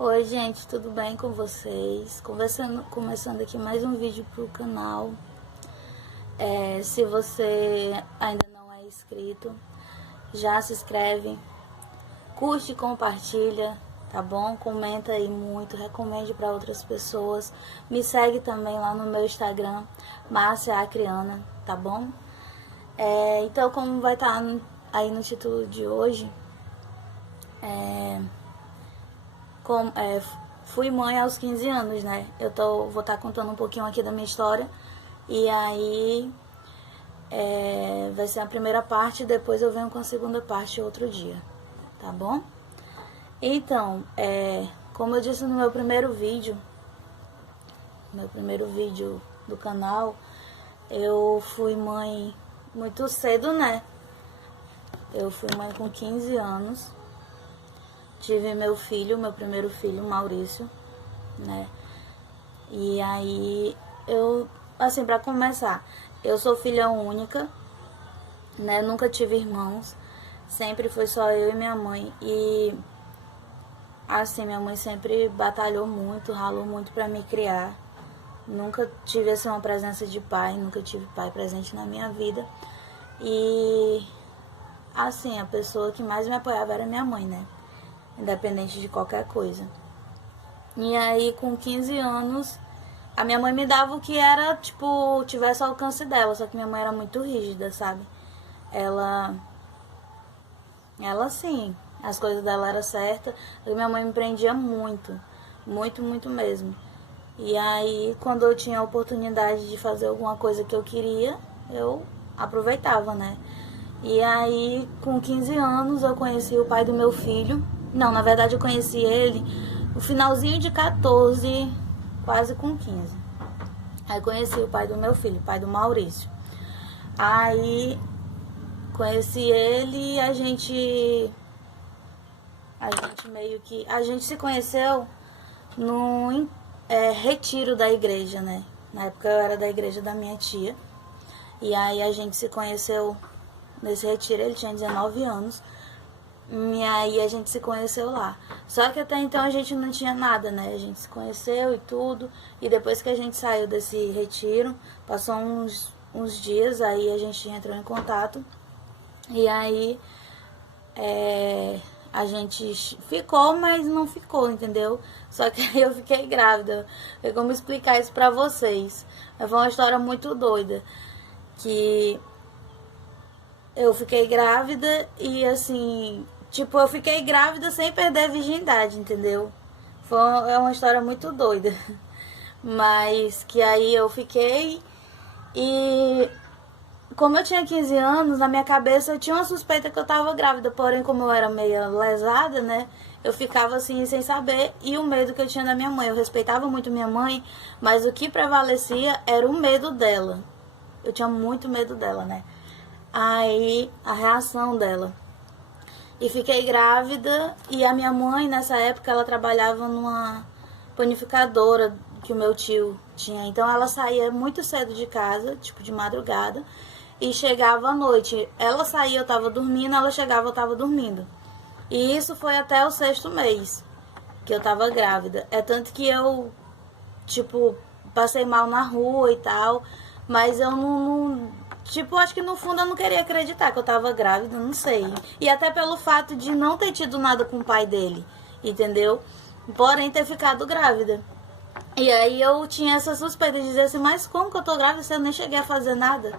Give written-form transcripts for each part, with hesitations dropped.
Oi gente, tudo bem com vocês? Começando aqui mais um vídeo pro canal. Se você ainda não é inscrito, já se inscreve, curte e compartilha, tá bom? Comenta aí muito, recomende para outras pessoas. Me segue também lá no meu Instagram, Márcia Acriana, tá bom? Então, como vai estar aí no título de hoje, fui mãe aos 15 anos, né? Vou estar contando um pouquinho aqui da minha história. E aí vai ser a primeira parte, depois eu venho com a segunda parte outro dia, tá bom? Então, como eu disse no meu primeiro vídeo do canal, eu fui mãe muito cedo, né? Eu fui mãe com 15 anos. Tive meu primeiro filho, Maurício, né? E aí, assim, pra começar, eu sou filha única, né? Nunca tive irmãos, sempre foi só eu e minha mãe. E, assim, minha mãe sempre batalhou muito, ralou muito pra me criar. Nunca tive, assim, uma presença de pai, nunca tive pai presente na minha vida. E, assim, a pessoa que mais me apoiava era minha mãe, né? Independente de qualquer coisa. E aí, com 15 anos, a minha mãe me dava o que era, tipo, tivesse ao alcance dela. Só que minha mãe era muito rígida, sabe? Ela sim, as coisas dela eram certas. E minha mãe me prendia muito. Muito, muito mesmo. E aí, quando eu tinha a oportunidade de fazer alguma coisa que eu queria, eu aproveitava, né? E aí, com 15 anos, eu conheci o pai do meu filho. Não, na verdade eu conheci ele no finalzinho de 14, quase com 15. Aí conheci o pai do meu filho, o pai do Maurício. Aí conheci ele e a gente meio que... A gente se conheceu num retiro da igreja, né? Na época eu era da igreja da minha tia. E aí a gente se conheceu nesse retiro, ele tinha 19 anos. E aí a gente se conheceu lá. Só que até então a gente não tinha nada, né? A gente se conheceu e tudo. E depois que a gente saiu desse retiro, passou uns dias, aí a gente entrou em contato. E aí a gente ficou, mas não ficou, entendeu? Só que aí eu fiquei grávida. Eu como explicar isso pra vocês. Foi uma história muito doida. Que eu fiquei grávida e assim... Tipo, eu fiquei grávida sem perder a virgindade, entendeu? É uma história muito doida. Mas que aí eu fiquei e... Como eu tinha 15 anos, na minha cabeça eu tinha uma suspeita que eu tava grávida. Porém, como eu era meio lesada, né? Eu ficava assim, sem saber. E o medo que eu tinha da minha mãe. Eu respeitava muito minha mãe, mas o que prevalecia era o medo dela. Eu tinha muito medo dela, né? Aí, a reação dela. E fiquei grávida e a minha mãe, nessa época, ela trabalhava numa panificadora que o meu tio tinha. Então ela saía muito cedo de casa, tipo de madrugada, e chegava à noite. Ela saía, eu tava dormindo, ela chegava, eu tava dormindo. E isso foi até o 6º mês que eu tava grávida. É tanto que eu, tipo, passei mal na rua e tal, mas eu não tipo, acho que no fundo eu não queria acreditar que eu tava grávida, não sei. E até pelo fato de não ter tido nada com o pai dele, entendeu? Porém, ter ficado grávida. E aí eu tinha essa suspeita de dizer assim, mas como que eu tô grávida se eu nem cheguei a fazer nada?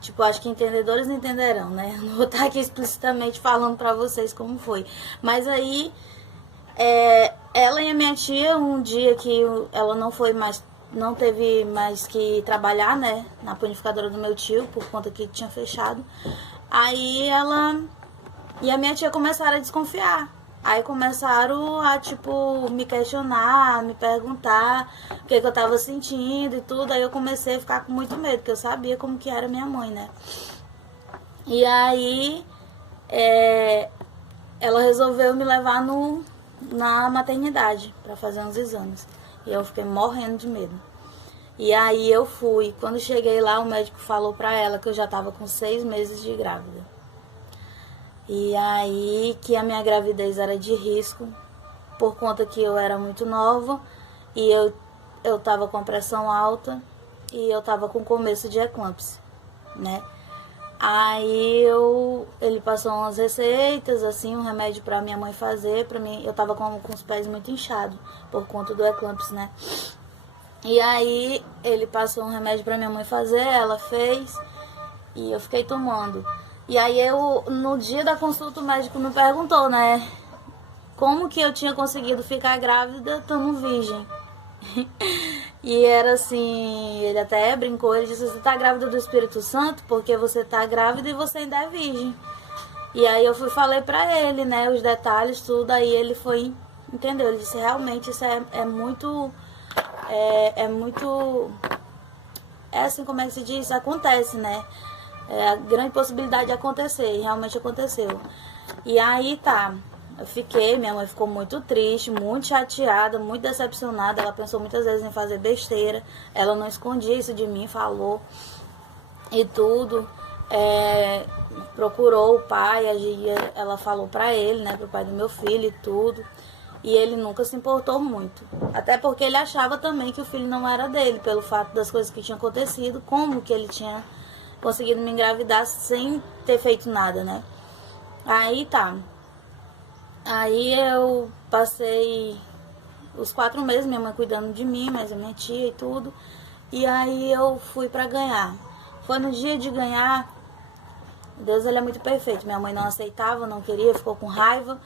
Tipo, acho que entendedores entenderão, né? Não vou estar aqui explicitamente falando pra vocês como foi. Mas aí, ela e a minha tia, um dia que ela não teve mais que trabalhar, né, na panificadora do meu tio, por conta que tinha fechado. Aí ela e a minha tia começaram a desconfiar. Aí começaram a, tipo, me questionar, me perguntar o que eu tava sentindo e tudo. Aí eu comecei a ficar com muito medo, porque eu sabia como que era minha mãe, né. E aí, ela resolveu me levar na maternidade pra fazer uns exames. E eu fiquei morrendo de medo. E aí eu fui. Quando cheguei lá, o médico falou pra ela que eu já tava com 6 meses de grávida. E aí que a minha gravidez era de risco, por conta que eu era muito nova e eu tava com pressão alta e eu tava com começo de eclâmpsia, né? Aí ele passou umas receitas, assim, um remédio pra minha mãe fazer, pra mim, eu tava com os pés muito inchados por conta do eclâmpsia, né? E aí ele passou um remédio pra minha mãe fazer, ela fez e eu fiquei tomando. E aí no dia da consulta, o médico me perguntou, né, como que eu tinha conseguido ficar grávida estando virgem. E era assim, ele até brincou, ele disse, você tá grávida do Espírito Santo porque você tá grávida e você ainda é virgem. E aí eu falei pra ele, né, os detalhes, tudo, aí ele foi, entendeu? Ele disse, realmente isso é muito, é assim, como é que se diz? Acontece, né? É a grande possibilidade de acontecer, e realmente aconteceu. E aí tá, minha mãe ficou muito triste, muito chateada, muito decepcionada. Ela pensou muitas vezes em fazer besteira. Ela não escondia isso de mim, falou e tudo. Procurou o pai, ela falou pra ele, né, pro pai do meu filho e tudo. E ele nunca se importou muito. Até porque ele achava também que o filho não era dele, pelo fato das coisas que tinham acontecido, como que ele tinha conseguido me engravidar sem ter feito nada, né? Aí tá. Aí eu passei os 4 meses, minha mãe cuidando de mim, mas a minha tia e tudo. E aí eu fui pra ganhar. Foi no dia de ganhar, Deus, ele é muito perfeito. Minha mãe não aceitava, não queria, ficou com raiva.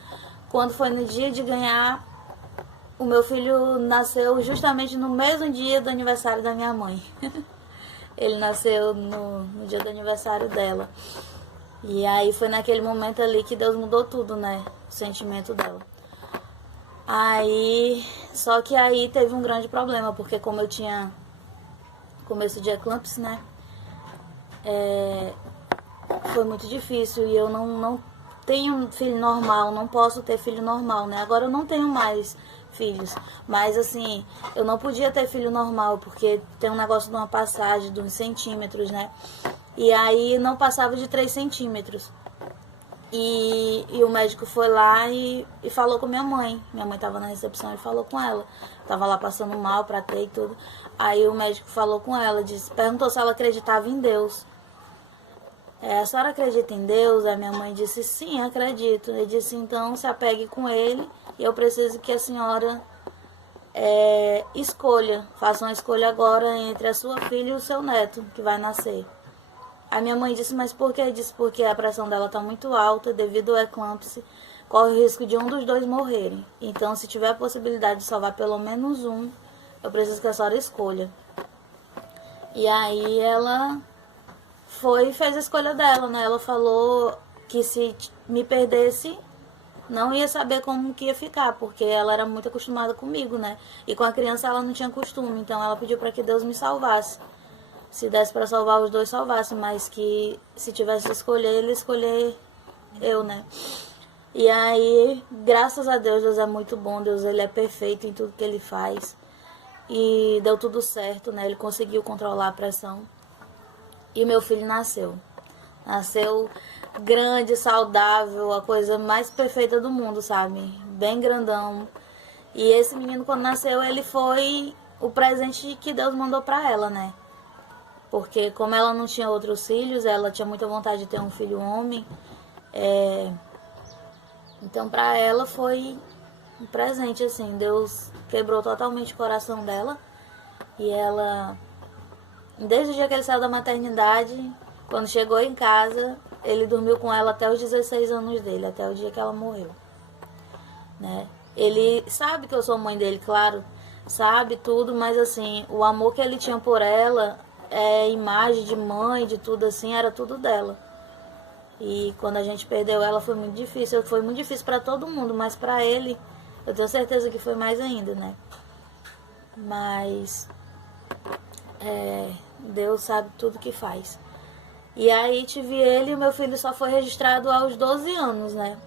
Quando foi no dia de ganhar, o meu filho nasceu justamente no mesmo dia do aniversário da minha mãe. Ele nasceu no dia do aniversário dela. E aí foi naquele momento ali que Deus mudou tudo, né? O sentimento dela. Aí, só que aí teve um grande problema, porque como eu tinha começo de eclâmpsia, né? Foi muito difícil e eu não tenho filho normal, não posso ter filho normal, né? Agora eu não tenho mais filhos, mas assim, eu não podia ter filho normal, porque tem um negócio de uma passagem de uns centímetros, né? E aí não passava de 3 centímetros. E o médico foi lá e falou com minha mãe. Minha mãe tava na recepção e falou com ela. Tava lá passando mal pra ter e tudo. Aí o médico falou com ela, perguntou se ela acreditava em Deus. A senhora acredita em Deus? A minha mãe disse, sim, acredito. Ele disse, então se apegue com ele e eu preciso que a senhora escolha, faça uma escolha agora entre a sua filha e o seu neto, que vai nascer. A minha mãe disse, mas por quê? Ele disse, porque a pressão dela está muito alta devido ao eclâmpsia, corre o risco de um dos dois morrerem. Então, se tiver a possibilidade de salvar pelo menos um, eu preciso que a senhora escolha. E aí ela foi e fez a escolha dela, né? Ela falou que se me perdesse, não ia saber como que ia ficar, porque ela era muito acostumada comigo, né? E com a criança ela não tinha costume, então ela pediu para que Deus me salvasse. Se desse para salvar os dois, salvasse, mas que se tivesse que escolher, ele escolher eu, né? E aí, graças a Deus, Deus é muito bom, Deus ele é perfeito em tudo que ele faz. E deu tudo certo, né? Ele conseguiu controlar a pressão. E meu filho nasceu. Nasceu grande, saudável, a coisa mais perfeita do mundo, sabe? Bem grandão. E esse menino, quando nasceu, ele foi o presente que Deus mandou pra ela, né? Porque como ela não tinha outros filhos, ela tinha muita vontade de ter um filho homem. Então pra ela foi um presente, assim. Deus quebrou totalmente o coração dela. E ela, desde o dia que ele saiu da maternidade, quando chegou em casa, ele dormiu com ela até os 16 anos dele, até o dia que ela morreu, né? Ele sabe que eu sou mãe dele, claro, sabe tudo, mas assim, o amor que ele tinha por ela, imagem de mãe, de tudo assim, era tudo dela. E quando a gente perdeu ela foi muito difícil para todo mundo, mas para ele, eu tenho certeza que foi mais ainda, né? Mas Deus sabe tudo que faz. E aí tive ele e o meu filho só foi registrado aos 12 anos, né?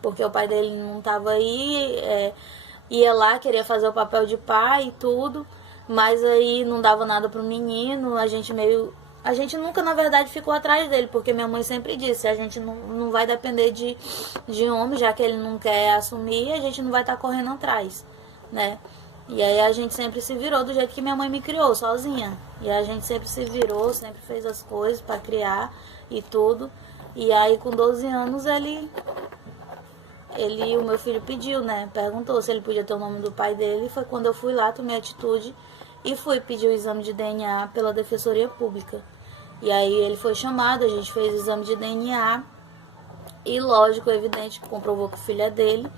Porque o pai dele não tava aí, ia lá, queria fazer o papel de pai e tudo, mas aí não dava nada pro menino, a gente meio a gente nunca, na verdade, ficou atrás dele, porque minha mãe sempre disse, a gente não vai depender de homem, já que ele não quer assumir, a gente não vai estar correndo atrás, né? E aí a gente sempre se virou do jeito que minha mãe me criou, sozinha. E a gente sempre se virou, sempre fez as coisas para criar e tudo. E aí com 12 anos o meu filho pediu, né? Perguntou se ele podia ter o nome do pai dele. Foi quando eu fui lá, tomei atitude e fui pedir o exame de DNA pela Defensoria Pública. E aí ele foi chamado, a gente fez o exame de DNA e lógico, evidente, comprovou que o filho é dele.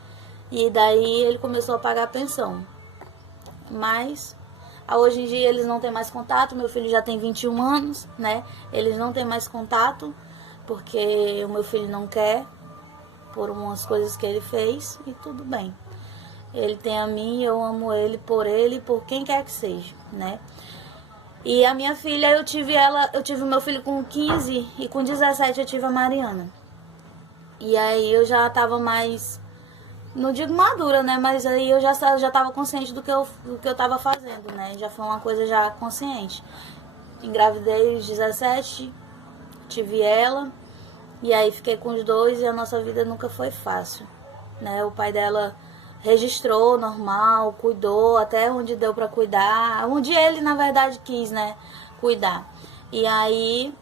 E daí ele começou a pagar a pensão. Mas hoje em dia eles não têm mais contato, meu filho já tem 21 anos, né? Eles não têm mais contato porque o meu filho não quer, por umas coisas que ele fez, e tudo bem. Ele tem a mim, eu amo ele e por quem quer que seja, né? E a minha filha, eu tive o meu filho com 15 e com 17 eu tive a Mariana. E aí eu já tava mais, não digo madura, né? Mas aí eu já tava consciente do que eu tava fazendo, né? Já foi uma coisa já consciente. Engravidei aos 17, tive ela, e aí fiquei com os dois e a nossa vida nunca foi fácil, né? O pai dela registrou normal, cuidou até onde deu pra cuidar, onde ele na verdade quis, né, cuidar. E aí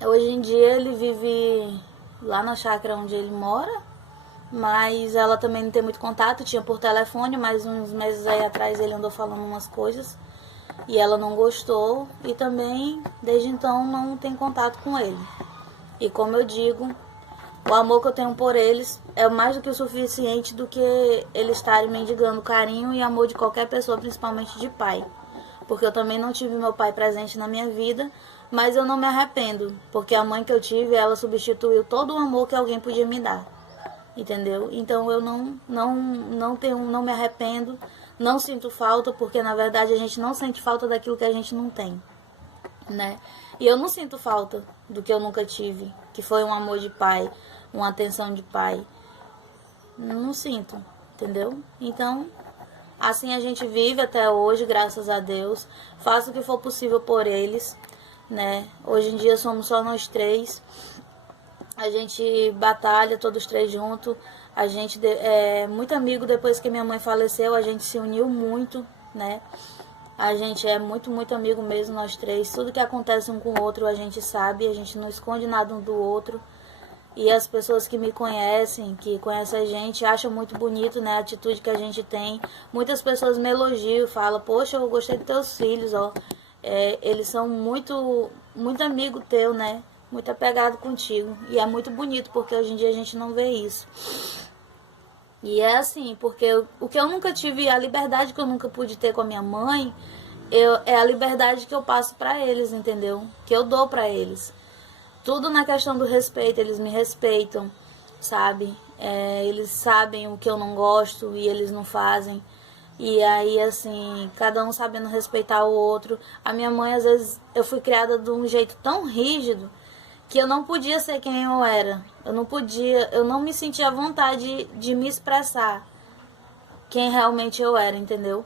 hoje em dia ele vive lá na chácara onde ele mora, mas ela também não tem muito contato, tinha por telefone, mas uns meses aí atrás ele andou falando umas coisas e ela não gostou e também desde então não tem contato com ele. E como eu digo, o amor que eu tenho por eles é mais do que o suficiente do que eles estarem mendigando carinho e amor de qualquer pessoa, principalmente de pai. Porque eu também não tive meu pai presente na minha vida, mas eu não me arrependo, porque a mãe que eu tive, ela substituiu todo o amor que alguém podia me dar. Entendeu? Então eu não me arrependo, não sinto falta, porque na verdade a gente não sente falta daquilo que a gente não tem, né? E eu não sinto falta do que eu nunca tive, que foi um amor de pai, uma atenção de pai. Não sinto, entendeu? Então, assim a gente vive até hoje, graças a Deus. Faço o que for possível por eles, né? Hoje em dia somos só nós três. A gente batalha todos três juntos. A gente é muito amigo depois que minha mãe faleceu. A gente se uniu muito, né? A gente é muito, muito amigo mesmo, nós três. Tudo que acontece um com o outro a gente sabe. A gente não esconde nada um do outro. E as pessoas que me conhecem, que conhecem a gente, acham muito bonito, né, a atitude que a gente tem. Muitas pessoas me elogiam, falam, poxa, eu gostei dos teus filhos, ó. Eles são muito, muito amigo teu, né? Muito apegado contigo. E é muito bonito, porque hoje em dia a gente não vê isso. E é assim, porque o que eu nunca tive, a liberdade que eu nunca pude ter com a minha mãe, é a liberdade que eu passo pra eles, entendeu? Que eu dou pra eles. Tudo na questão do respeito, eles me respeitam, sabe? Eles sabem o que eu não gosto e eles não fazem. E aí, assim, cada um sabendo respeitar o outro. A minha mãe, às vezes, eu fui criada de um jeito tão rígido que eu não podia ser quem eu era. Eu não me sentia à vontade de me expressar quem realmente eu era, entendeu?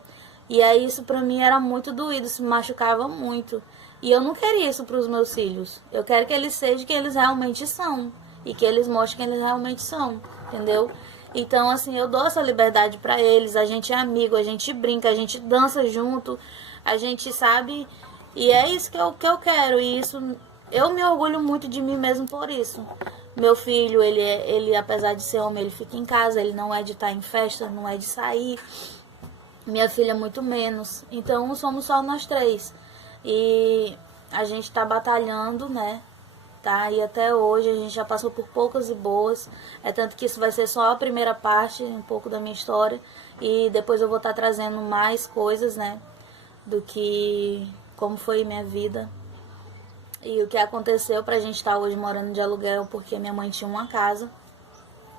E aí isso pra mim era muito doído, isso me machucava muito. E eu não queria isso para os meus filhos. Eu quero que eles sejam quem eles realmente são. E que eles mostrem quem eles realmente são, entendeu? Então, assim, eu dou essa liberdade para eles. A gente é amigo, a gente brinca, a gente dança junto. A gente sabe. E é isso que eu quero. E isso, eu me orgulho muito de mim mesmo por isso. Meu filho, ele apesar de ser homem, ele fica em casa. Ele não é de estar em festa, não é de sair. Minha filha muito menos. Então, somos só nós três. E a gente tá batalhando, né? Tá? E até hoje a gente já passou por poucas e boas. É tanto que isso vai ser só a primeira parte, um pouco da minha história. E depois eu vou estar trazendo mais coisas, né? Do que como foi minha vida. E o que aconteceu pra gente estar hoje morando de aluguel, porque minha mãe tinha uma casa,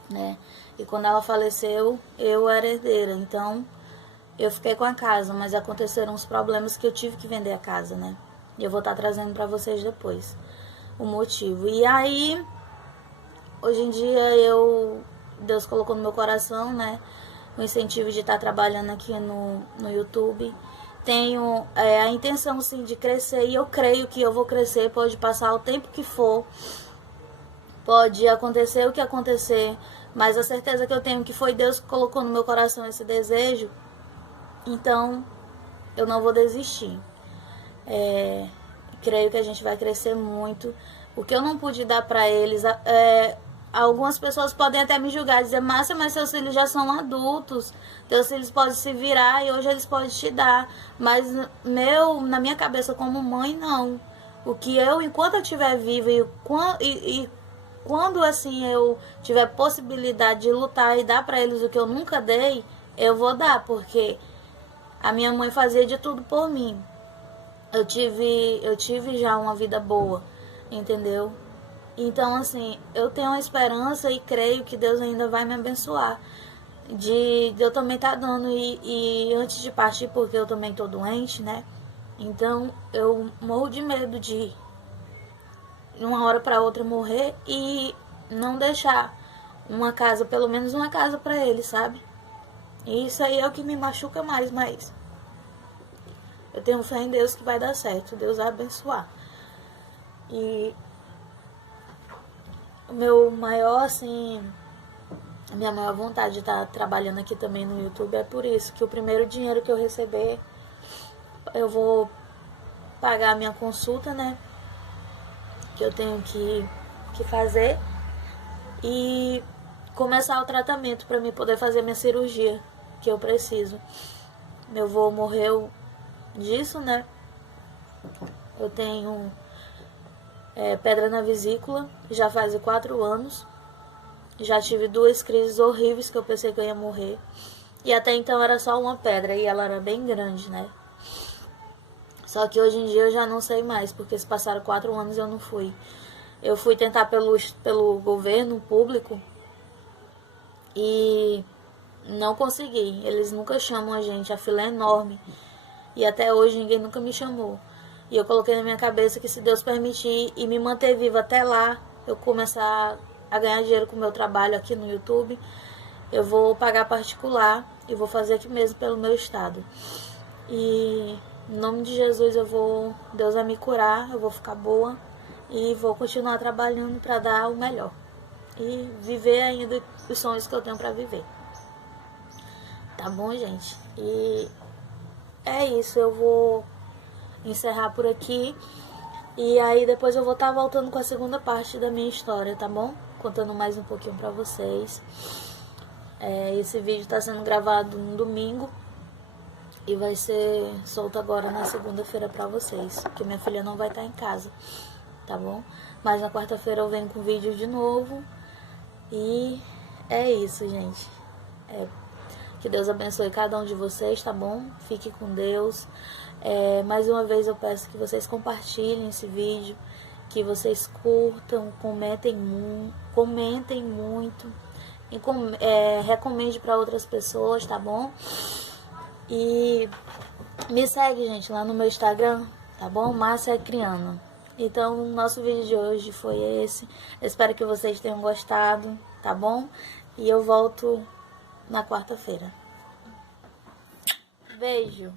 né? E quando ela faleceu, eu era herdeira. Então eu fiquei com a casa, mas aconteceram uns problemas que eu tive que vender a casa, né? E eu vou estar trazendo pra vocês depois o motivo. E aí, hoje em dia, Deus colocou no meu coração, né? O incentivo de estar trabalhando aqui no YouTube. tenho a intenção sim de crescer, e eu creio que eu vou crescer. Pode passar o tempo que for, pode acontecer o que acontecer, mas a certeza que eu tenho que foi Deus que colocou no meu coração esse desejo, então eu não vou desistir. Creio que a gente vai crescer muito. O que eu não pude dar para eles, algumas pessoas podem até me julgar, dizer: Márcia, mas seus filhos já são adultos, teus filhos podem se virar e hoje eles podem te dar. Mas na minha cabeça como mãe, não. O que eu, enquanto eu estiver viva e quando assim eu tiver possibilidade de lutar e dar para eles o que eu nunca dei, eu vou dar, porque a minha mãe fazia de tudo por mim. Eu tive já uma vida boa, entendeu? Então, assim, eu tenho uma esperança e creio que Deus ainda vai me abençoar. De eu também estar dando e antes de partir, porque eu também tô doente, né? Então, eu morro de medo de uma hora para outra morrer e não deixar uma casa, pelo menos uma casa para ele, sabe? E isso aí é o que me machuca mais, mas eu tenho fé em Deus que vai dar certo. Deus vai abençoar. E o meu maior, assim, a minha maior vontade de estar trabalhando aqui também no YouTube é por isso, que o primeiro dinheiro que eu receber, eu vou pagar a minha consulta, né? Que eu tenho que fazer, e começar o tratamento para mim poder fazer minha cirurgia que eu preciso. Meu avô morreu disso, né? Eu tenho pedra na vesícula, já faz 4 anos. Já tive 2 crises horríveis que eu pensei que eu ia morrer. E até então era só uma pedra e ela era bem grande, né? Só que hoje em dia eu já não sei mais, porque se passaram 4 anos e eu não fui. Eu fui tentar pelo governo público e não consegui. Eles nunca chamam a gente, a fila é enorme. E até hoje ninguém nunca me chamou. E eu coloquei na minha cabeça que se Deus permitir e me manter viva até lá, eu começar a ganhar dinheiro com o meu trabalho aqui no YouTube, eu vou pagar particular e vou fazer aqui mesmo pelo meu estado. E em nome de Jesus Deus vai me curar, eu vou ficar boa e vou continuar trabalhando para dar o melhor e viver ainda os sonhos que eu tenho para viver. Tá bom, gente? E é isso, eu vou encerrar por aqui. E aí depois eu vou estar voltando com a segunda parte da minha história, tá bom? Contando mais um pouquinho pra vocês. Esse vídeo tá sendo gravado no domingo e vai ser solto agora na segunda-feira pra vocês, porque minha filha não vai estar em casa, tá bom? Mas na quarta-feira eu venho com vídeo de novo. E é isso, gente. Que Deus abençoe cada um de vocês, tá bom? Fique com Deus. Mais uma vez eu peço que vocês compartilhem esse vídeo, que vocês curtam, comentem muito e recomende para outras pessoas, tá bom? E me segue, gente, lá no meu Instagram, tá bom? Márcia Criano. Então, o nosso vídeo de hoje foi esse. Eu espero que vocês tenham gostado, tá bom? E eu volto na quarta-feira. Beijo!